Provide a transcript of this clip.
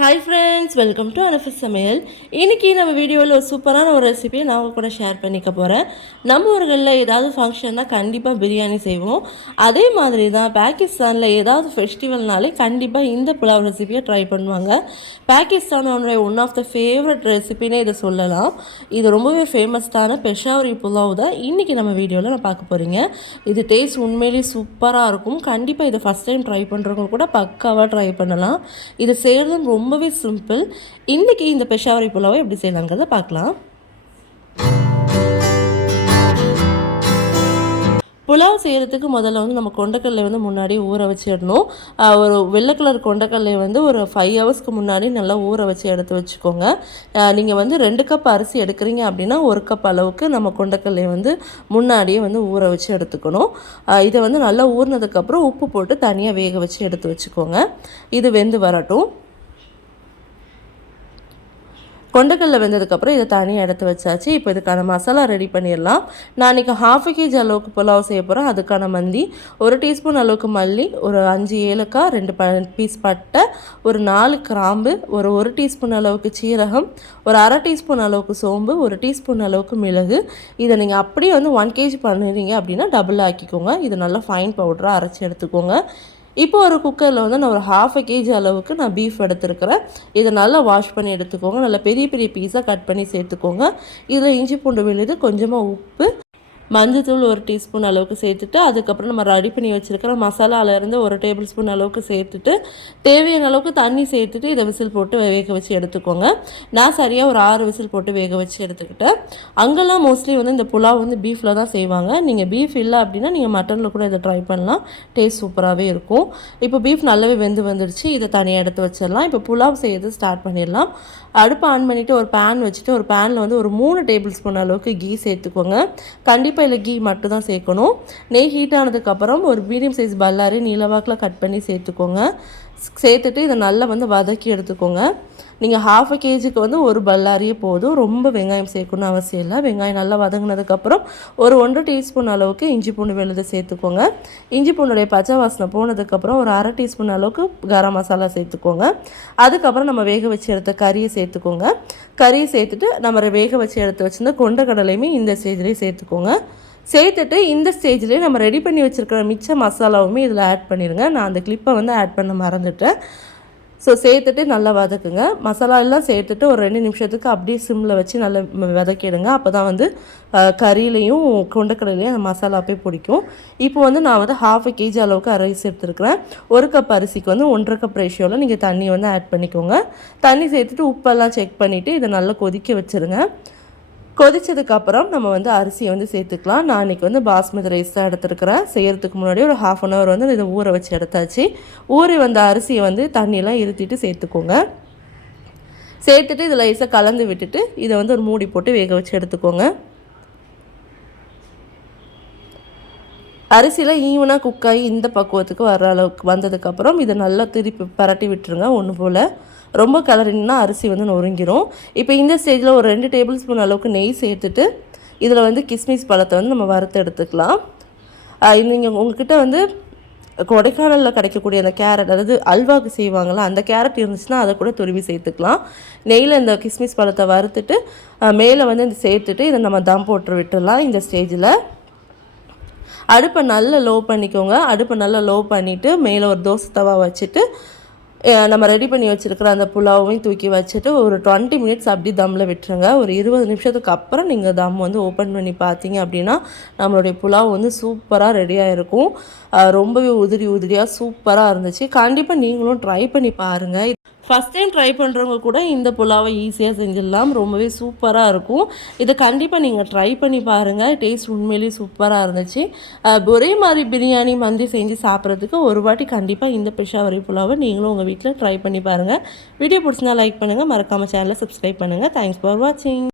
Hi friends welcome to அனஃபிஸ் சமையல் இன்றைக்கி நம்ம வீடியோவில் ஒரு சூப்பரான ஒரு ரெசிபியை நான் உங்கள் கூட ஷேர் பண்ணிக்க போகிறேன் நம்ம ஊர்களில் ஏதாவது ஃபங்க்ஷன்னா கண்டிப்பாக பிரியாணி செய்வோம். அதே மாதிரி தான் பாகிஸ்தானில் ஏதாவது ஃபெஸ்டிவல்னாலே கண்டிப்பாக இந்த புலாவ் ரெசிபியை ட்ரை பண்ணுவாங்க. பாகிஸ்தானோடைய ஒன் ஆஃப் த ஃபேவரட் ரெசிபினே இதை சொல்லலாம். இது ரொம்பவே ஃபேமஸ்டான பெஷாவரி புலாவ் தான் இன்றைக்கி நம்ம வீடியோவில் நான் பார்க்க போகிறீங்க இது டேஸ்ட் உண்மையிலேயே சூப்பராக இருக்கும். கண்டிப்பாக இதை ஃபஸ்ட் டைம் ட்ரை பண்ணுறவங்க கூட பக்காவாக ட்ரை பண்ணலாம். இது செய்கிறதும் ரொம்ப ரொம்பவே சிம்பிள். இன்றைக்கி இந்த பெஷாவரி புலாவை எப்படி செய்யலாங்கிறத பார்க்கலாம். புலாவ் செய்கிறதுக்கு முதல்ல வந்து நம்ம கொண்டக்கடலை வந்து முன்னாடி ஊற வச்சிடணும். ஒரு வெள்ளை கலர் கொண்டக்கடலை வந்து ஒரு ஃபைவ் ஹவர்ஸ்க்கு முன்னாடி நல்லா ஊற வச்சு எடுத்து வச்சுக்கோங்க. நீங்கள் வந்து ரெண்டு கப் அரிசி எடுக்கிறீங்க அப்படின்னா ஒரு கப் அளவுக்கு நம்ம கொண்டக்கடலை வந்து முன்னாடியே வந்து ஊற வச்சு எடுத்துக்கணும். இதை வந்து நல்லா ஊறினதுக்கப்புறம் உப்பு போட்டு தனியாக வேக வச்சு எடுத்து வச்சுக்கோங்க. இது வெந்து வரட்டும். கொண்டக்கல்ல வெந்ததுக்கப்புறம் இதை தனியாக எடுத்து வச்சாச்சு. இப்போ இதுக்கான மசாலா ரெடி பண்ணிடலாம். நான் இன்றைக்கி ஹாஃப் கேஜி அளவுக்கு புலாவ் செய்ய போகிறேன் அதுக்கான மந்தி ஒரு டீஸ்பூன் அளவுக்கு மல்லி ஒரு அஞ்சு ஏலக்காய் ரெண்டு ப பீஸ் பட்டை ஒரு நாலு கிராம்பு ஒரு ஒரு டீஸ்பூன் அளவுக்கு சீரகம் ஒரு அரை டீஸ்பூன் அளவுக்கு சோம்பு ஒரு டீஸ்பூன் அளவுக்கு மிளகு. இதை நீங்கள் அப்படியே வந்து ஒன் கேஜி பண்ணுறீங்க அப்படின்னா டபுள் ஆக்கிக்கோங்க. இது நல்லா ஃபைன் பவுடராக அரைச்சி எடுத்துக்கோங்க. இப்போ ஒரு குக்கரில் வந்து நான் ஒரு ஹாஃப் அ கேஜி அளவுக்கு நான் பீஃப் எடுத்துருக்கிறேன். இதை நல்லா வாஷ் பண்ணி எடுத்துக்கோங்க. நல்லா பெரிய பெரிய பீஸாக கட் பண்ணி சேர்த்துக்கோங்க. இதில் இஞ்சி பூண்டு விழுது கொஞ்சமாக உப்பு மஞ்சத்தூள் ஒரு டீஸ்பூன் அளவுக்கு சேர்த்துட்டு அதுக்கப்புறம் நம்ம ரெடி பண்ணி வச்சுருக்கிற மசாலாவிலேருந்து ஒரு டேபிள் ஸ்பூன் அளவுக்கு சேர்த்துட்டு தேவையான அளவுக்கு தண்ணி சேர்த்துட்டு இதை விசில் போட்டு வேக வச்சு எடுத்துக்கோங்க. நான் சரியாக ஒரு ஆறு விசில் போட்டு வேக வச்சு எடுத்துக்கிட்டேன். அங்கெல்லாம் மோஸ்ட்லி வந்து இந்த புலாவ் வந்து பீஃபில் தான் செய்வாங்க. நீங்கள் பீஃப் இல்லை அப்படின்னா நீங்கள் மட்டனில் கூட இதை ட்ரை பண்ணலாம். டேஸ்ட் சூப்பராகவே இருக்கும். இப்போ பீஃப் நல்லாவே வெந்து வந்துடுச்சு இதை தனியாக எடுத்து வச்சிடலாம். இப்போ புலாவ் செய்யறது ஸ்டார்ட் பண்ணிடலாம். அடுப்பு ஆன் பண்ணிவிட்டு ஒரு பேன் வச்சுட்டு ஒரு பேனில் வந்து ஒரு மூணு டேபிள் ஸ்பூன் அளவுக்கு கீ சேர்த்துக்கோங்க. கண்டிப்பாக இல்லை கீ மட்டும் தான் சேர்க்கணும். நெய் ஹீட் ஆனதுக்கப்புறம் ஒரு மீடியம் சைஸ் பல்லாரி நீளவாக்கில் கட் பண்ணி சேர்த்துக்கோங்க. சேர்த்துட்டு இதை நல்லா வந்து வதக்கி எடுத்துக்கோங்க. நீங்கள் ஹாஃப் அ கேஜிக்கு வந்து ஒரு பல்லாரியே போதும். ரொம்ப வெங்காயம் சேர்க்கணும்னு அவசியம் இல்லை. வெங்காயம் நல்லா வதங்கினதுக்கப்புறம் ஒரு ஒன்றரை டீஸ்பூன் அளவுக்கு இஞ்சி பூண்டு விழுது சேர்த்துக்கோங்க. இஞ்சி பூண்டுடைய பச்சை வாசனை போனதுக்கப்புறம் ஒரு அரை டீஸ்பூன் அளவுக்கு கரம் மசாலா சேர்த்துக்கோங்க. அதுக்கப்புறம் நம்ம வேக வச்சு எடுத்த கறியை சேர்த்துக்கோங்க. கறியை சேர்த்துட்டு நம்ம வேக வச்சு எடுத்து வச்சுருந்த கொண்ட கடலையுமே இந்த ஸ்டேஜ்லேயே சேர்த்துக்கோங்க. சேர்த்துட்டு இந்த ஸ்டேஜ்லேயே நம்ம ரெடி பண்ணி வச்சுருக்கிற மிச்ச மசாலாவுமே இதில் ஆட் பண்ணிடுங்க நான் அந்த கிளிப்பை வந்து ஆட் பண்ண மறந்துட்டேன். ஸோ சேர்த்துட்டு நல்லா வதக்குங்க. மசாலா எல்லாம் சேர்த்துட்டு ஒரு ரெண்டு நிமிஷத்துக்கு அப்படியே சிம்மில் வச்சு நல்லா வதக்கிடுங்க. அப்போ தான் வந்து கறியிலையும் கொண்டக்கடலையும் அந்த மசாலா போய் பிடிக்கும். இப்போ வந்து நான் வந்து ஹாஃப் கேஜி அளவுக்கு அரிசி எடுத்துருக்குறேன். ஒரு கப் அரிசிக்கு வந்து ஒன்றரை கப் ரேஷியோவில் நீங்கள் தண்ணி வந்து ஆட் பண்ணிக்கோங்க. தண்ணி சேர்த்துட்டு உப்பெல்லாம் செக் பண்ணிவிட்டு இதை நல்லா கொதிக்க வச்சுருங்க. கொதிச்சதுக்கப்புறம் நம்ம வந்து அரிசியை வந்து சேர்த்துக்கலாம். நான் இன்றைக்கி வந்து பாஸ்மதி ரைஸ் தான் எடுத்துருக்கிறேன். செய்கிறதுக்கு முன்னாடி ஒரு ஹாஃப் அன் ஹவர் வந்து இதை ஊற வச்சு எடுத்தாச்சு. ஊறி வந்த அரிசியை வந்து தண்ணியெலாம் இருத்திட்டு சேர்த்துக்கோங்க. சேர்த்துட்டு இதில் லைஸாக கலந்து விட்டுட்டு இதை வந்து ஒரு மூடி போட்டு வேக வச்சு எடுத்துக்கோங்க. அரிசியில் ஈவனாக குக்காகி இந்த பக்குவத்துக்கு வர அளவுக்கு வந்ததுக்கப்புறம் இதை நல்லா திருப்பி பரட்டி விட்டுருங்க ஒன்று போல். ரொம்ப கலரினா அரிசி வந்து நொறுங்கிரும். இப்போ இந்த ஸ்டேஜில் ஒரு ரெண்டு டேபிள் ஸ்பூன் அளவுக்கு நெய் சேர்த்துட்டு இதில் வந்து கிஸ்மிஸ் பழத்தை வந்து நம்ம வறுத்து எடுத்துக்கலாம். நீங்கள் உங்ககிட்ட வந்து கொடைக்கானலில் கிடைக்கக்கூடிய அந்த கேரட் அதாவது அல்வாக்கு செய்வாங்களா அந்த கேரட் இருந்துச்சுன்னா அதை கூட துருவி சேர்த்துக்கலாம். நெய்யில் இந்த கிஸ்மிஸ் பழத்தை வறுத்துட்டு மேலே வந்து இந்த சேர்த்துட்டு இதை நம்ம தம் போட்டு விட்டுடலாம் இந்த ஸ்டேஜில் அடுப்பை நல்லா லோ பண்ணிக்கோங்க. அடுப்பை நல்லா லோ பண்ணிவிட்டு மேலே ஒரு தோசை தவா வச்சுட்டு நம்ம ரெடி பண்ணி வச்சுருக்கிற அந்த புலாவையும் தூக்கி வச்சுட்டு ஒரு டுவெண்ட்டி மினிட்ஸ் அப்படி தம்மில் விட்டுருங்க. ஒரு இருபது நிமிஷத்துக்கு அப்புறம் நீங்கள் தம் வந்து ஓப்பன் பண்ணி பார்த்தீங்க அப்படின்னா நம்மளுடைய புலாவ் வந்து சூப்பராக ரெடியாக இருக்கும் ரொம்பவே உதிரி உதிரியாக சூப்பராக இருந்துச்சு. கண்டிப்பாக நீங்களும் ட்ரை பண்ணி பாருங்கள் ஃபஸ்ட் டைம் ட்ரை பண்ணுறவங்க கூட இந்த புலாவை ஈஸியாக செஞ்சிடலாம். ரொம்பவே சூப்பராக இருக்கும். இதை கண்டிப்பாக நீங்கள் ட்ரை பண்ணி பாருங்கள் டேஸ்ட் உண்மையிலேயே சூப்பராக இருந்துச்சு. ஒரே மாதிரி பிரியாணி மந்தி செஞ்சு சாப்பிட்றதுக்கு ஒரு வாட்டி கண்டிப்பாக இந்த பெஷாவரி புலாவை நீங்களும் உங்கள் வீட்டில் ட்ரை பண்ணி பாருங்கள் வீடியோ பிடிச்சினா லைக் பண்ணுங்கள் மறக்காமல் சேனலை சப்ஸ்கிரைப் பண்ணுங்கள் தேங்க்ஸ் ஃபார் வாட்சிங்